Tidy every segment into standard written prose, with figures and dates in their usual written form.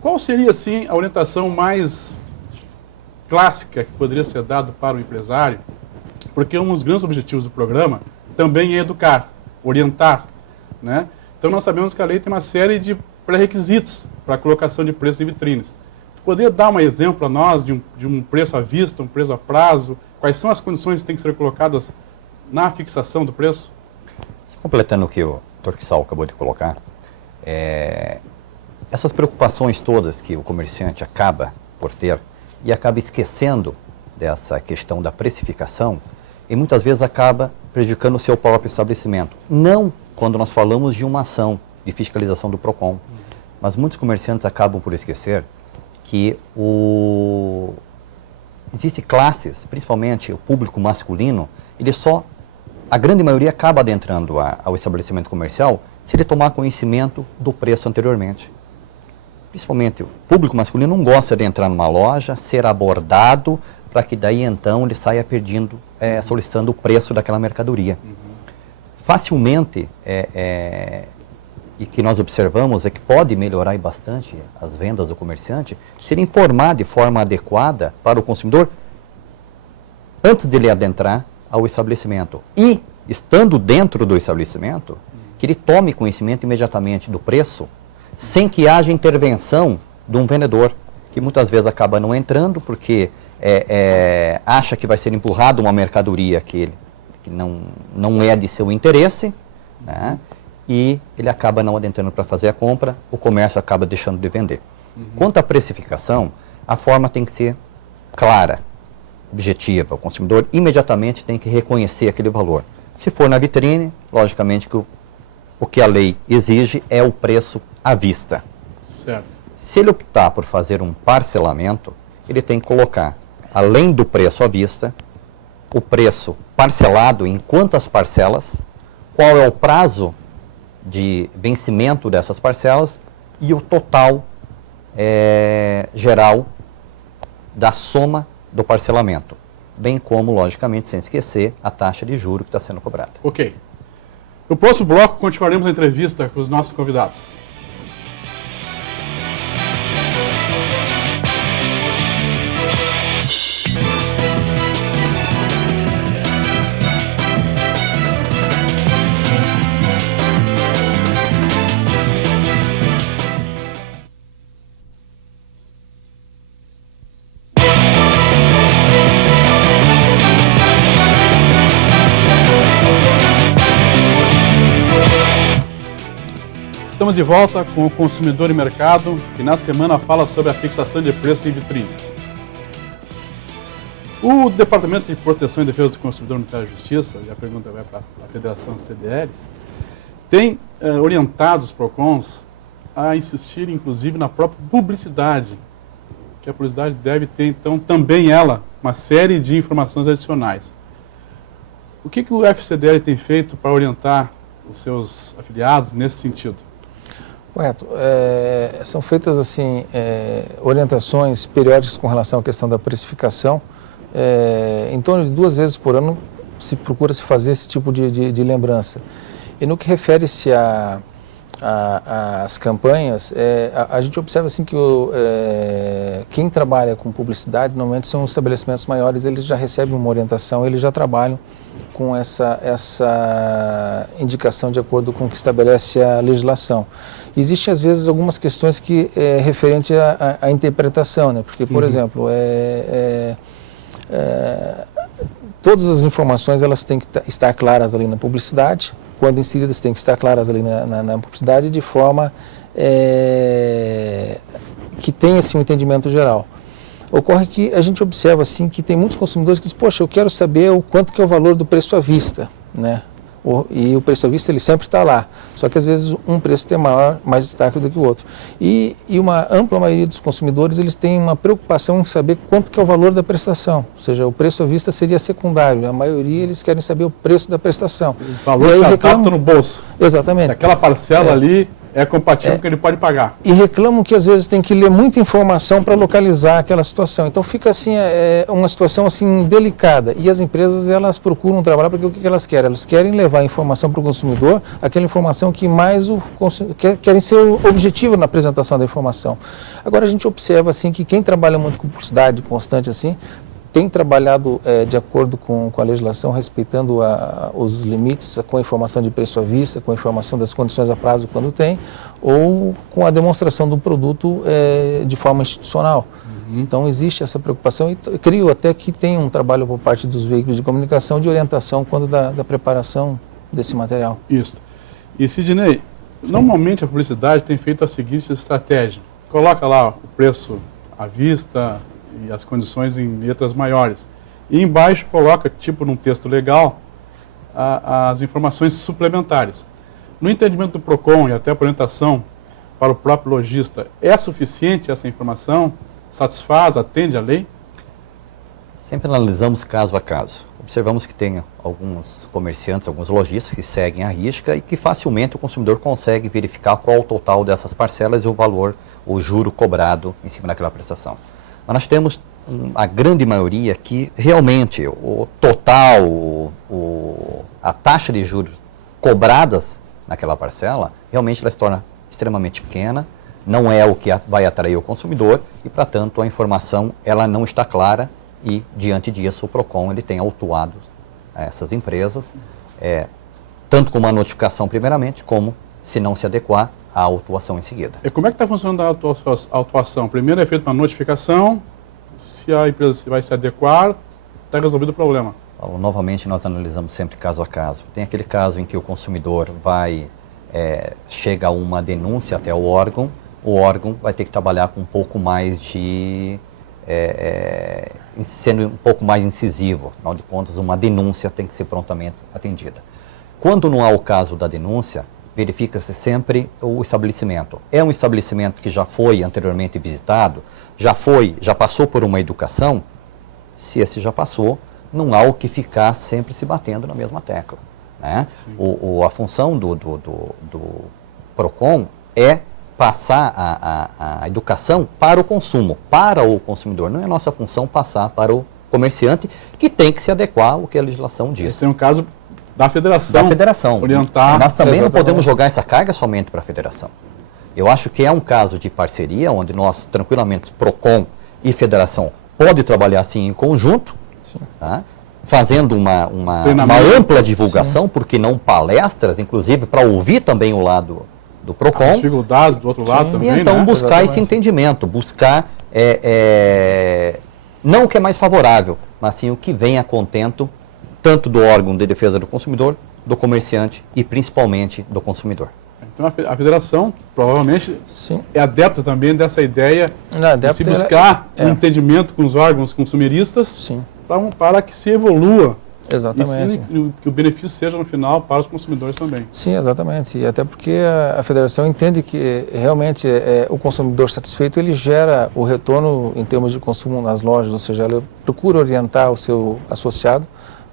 Qual seria, assim, a orientação mais clássica que poderia ser dada para o empresário? Porque um dos grandes objetivos do programa também é educar, orientar, né? Então nós sabemos que a lei tem uma série de pré-requisitos para a colocação de preços em vitrines. Poderia dar um exemplo para nós de um preço à vista, um preço a prazo? Quais são as condições que têm que ser colocadas na fixação do preço? Completando o que o Torquissal acabou de colocar, essas preocupações todas que o comerciante acaba por ter e acaba esquecendo dessa questão da precificação e muitas vezes acaba prejudicando o seu próprio estabelecimento. Não quando nós falamos de uma ação de fiscalização do PROCON, mas muitos comerciantes acabam por esquecer que existem classes, principalmente o público masculino, a grande maioria acaba adentrando ao estabelecimento comercial se ele tomar conhecimento do preço anteriormente. Principalmente o público masculino não gosta de entrar numa loja, ser abordado, para que daí então ele saia solicitando o preço daquela mercadoria. Facilmente, e que nós observamos é que pode melhorar bastante as vendas do comerciante, se ele informar de forma adequada para o consumidor antes dele adentrar ao estabelecimento. E, estando dentro do estabelecimento, que ele tome conhecimento imediatamente do preço, sem que haja intervenção de um vendedor, que muitas vezes acaba não entrando porque acha que vai ser empurrado uma mercadoria que não é de seu interesse, né? E ele acaba não adentrando para fazer a compra, o comércio acaba deixando de vender. Quanto à precificação, a forma tem que ser clara, objetiva. O consumidor imediatamente tem que reconhecer aquele valor. Se for na vitrine, logicamente que o que a lei exige é o preço à vista. Certo. Se ele optar por fazer um parcelamento, ele tem que colocar, além do preço à vista, o preço parcelado em quantas parcelas, qual é o prazo de vencimento dessas parcelas e o total geral da soma do parcelamento, bem como, logicamente, sem esquecer, a taxa de juros que está sendo cobrada. Ok. No próximo bloco, continuaremos a entrevista com os nossos convidados. Estamos de volta com o Consumidor e Mercado, que na semana fala sobre a fixação de preços em vitrine. O Departamento de Proteção e Defesa do Consumidor do Ministério da Justiça, e a pergunta vai para a Federação dos CDLs, tem orientado os PROCONs a insistir, inclusive, na própria publicidade, que a publicidade deve ter, então, também ela, uma série de informações adicionais. O que o FCDL tem feito para orientar os seus afiliados nesse sentido? Correto. São feitas assim orientações periódicas com relação à questão da precificação. Em torno de 2 vezes por ano procura-se fazer esse tipo de lembrança. E no que refere-se às campanhas, a gente observa assim que quem trabalha com publicidade, normalmente são os estabelecimentos maiores, eles já recebem uma orientação, eles já trabalham com essa indicação de acordo com o que estabelece a legislação. Existem, às vezes, algumas questões que é referente à interpretação, né? Porque, por exemplo, todas as informações elas têm que estar claras ali na publicidade, quando inseridas têm que estar claras ali na publicidade, de forma que tenha assim, um entendimento geral. Ocorre que a gente observa assim, que tem muitos consumidores que dizem, poxa, eu quero saber o quanto que é o valor do preço à vista, né? E o preço à vista ele sempre está lá, só que às vezes um preço tem mais destaque do que o outro. E uma ampla maioria dos consumidores eles têm uma preocupação em saber quanto que é o valor da prestação, ou seja, o preço à vista seria secundário, a maioria eles querem saber o preço da prestação. O valor se adapta no bolso. Exatamente. Aquela parcela ali é compatível com o que ele pode pagar. E reclamam que às vezes tem que ler muita informação para localizar aquela situação. Então fica assim, uma situação assim delicada. E as empresas, elas procuram trabalhar porque o que elas querem? Elas querem levar a informação para o consumidor, aquela informação que mais querem ser objetivo na apresentação da informação. Agora a gente observa assim que quem trabalha muito com publicidade constante assim, tem trabalhado de acordo com a legislação, respeitando os limites, com a informação de preço à vista, com a informação das condições a prazo quando tem, ou com a demonstração do produto de forma institucional. Então existe essa preocupação e creio até que tem um trabalho por parte dos veículos de comunicação de orientação quando da preparação desse material. Isso. E Sidney, normalmente a publicidade tem feito a seguinte estratégia. Coloca lá o preço à vista e as condições em letras maiores. E embaixo coloca, tipo num texto legal, as informações suplementares. No entendimento do PROCON e até por orientação para o próprio lojista, é suficiente essa informação? Satisfaz, atende à lei? Sempre analisamos caso a caso. Observamos que tem alguns comerciantes, alguns lojistas que seguem a risca e que facilmente o consumidor consegue verificar qual o total dessas parcelas e o valor, o juro cobrado em cima daquela prestação. Mas nós temos a grande maioria que realmente o total, a taxa de juros cobradas naquela parcela, realmente ela se torna extremamente pequena, não é o que vai atrair o consumidor e, portanto, a informação ela não está clara e, diante disso, o PROCON ele tem autuado essas empresas, tanto com uma notificação primeiramente, como, se não se adequar, a autuação em seguida. E como é que está funcionando a autuação? Primeiro é feita uma notificação, se a empresa vai se adequar, está resolvido o problema. Paulo, novamente, nós analisamos sempre caso a caso. Tem aquele caso em que o consumidor chega a uma denúncia até o órgão vai ter que trabalhar com um pouco mais sendo um pouco mais incisivo. Afinal de contas, uma denúncia tem que ser prontamente atendida. Quando não há o caso da denúncia, verifica-se sempre o estabelecimento. É um estabelecimento que já foi anteriormente visitado, já passou por uma educação? Se esse já passou, não há o que ficar sempre se batendo na mesma tecla, né? A função do PROCON é passar a educação para o consumo, para o consumidor. Não é nossa função passar para o comerciante, que tem que se adequar ao que a legislação diz. Esse é um caso da federação. Orientar. Mas também Exatamente. não podemos jogar essa carga somente para a federação. Eu acho que é um caso de parceria, onde nós, tranquilamente, PROCON e federação, podem trabalhar assim em conjunto, tá? Fazendo uma ampla divulgação, porque não palestras, inclusive para ouvir também o lado do PROCON. As dificuldades do outro lado também, E então né? buscar Exatamente. esse entendimento, buscar não o que é mais favorável, mas sim o que vem a contento tanto do órgão de defesa do consumidor, do comerciante e principalmente do consumidor. Então a federação provavelmente Sim. é adepta também dessa ideia de se buscar um entendimento com os órgãos consumeristas Sim, para que se evolua exatamente. e que o benefício seja no final para os consumidores também. Sim, exatamente. E até porque a federação entende que realmente o consumidor satisfeito ele gera o retorno em termos de consumo nas lojas, ou seja, ele procura orientar o seu associado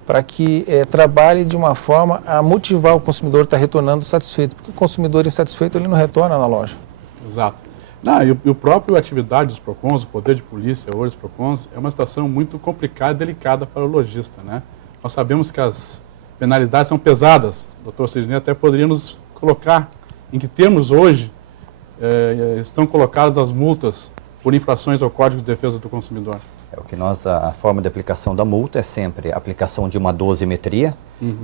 para que trabalhe de uma forma a motivar o consumidor a estar retornando satisfeito, porque o consumidor insatisfeito ele não retorna na loja. Exato. E o próprio atividade dos PROCONs, o poder de polícia hoje dos PROCONs, é uma situação muito complicada e delicada para o lojista, né? Nós sabemos que as penalidades são pesadas. O doutor Sidney até poderia nos colocar em que termos hoje estão colocadas as multas por infrações ao Código de Defesa do Consumidor. A forma de aplicação da multa é sempre a aplicação de uma dosimetria,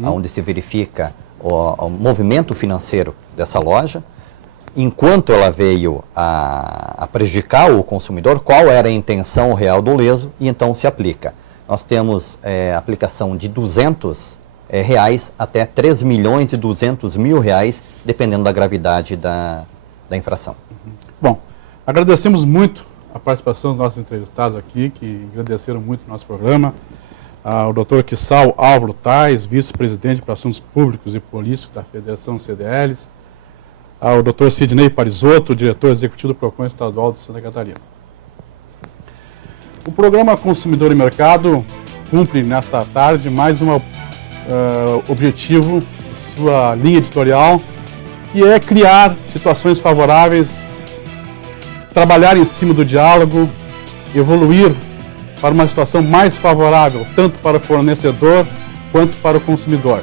onde se verifica o movimento financeiro dessa loja, enquanto ela veio a prejudicar o consumidor, qual era a intenção real do leso, e então se aplica. Nós temos aplicação de R$200 até R$3.200.000, dependendo da gravidade da infração. Bom, agradecemos muito a participação dos nossos entrevistados aqui, que agradeceram muito o nosso programa. O Dr. Quissal Álvaro Tais, vice-presidente para Assuntos Públicos e Políticos da Federação CDLs. O Dr. Sidney Parisotto, diretor executivo do PROCON Estadual de Santa Catarina. O programa Consumidor e Mercado cumpre nesta tarde mais um objetivo de sua linha editorial, que é criar situações favoráveis, trabalhar em cima do diálogo, evoluir para uma situação mais favorável, tanto para o fornecedor quanto para o consumidor.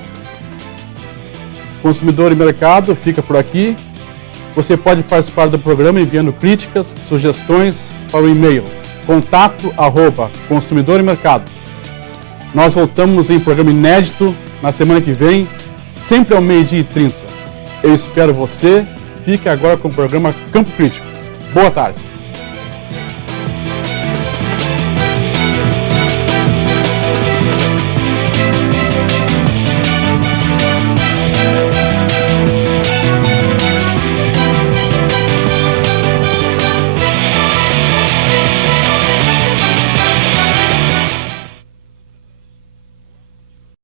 Consumidor e Mercado fica por aqui. Você pode participar do programa enviando críticas, sugestões para o e-mail contato@consumidor e mercado. Nós voltamos em programa inédito na semana que vem, sempre ao 12h30. Eu espero você. Fique agora com o programa Campo Crítico. Boa tarde.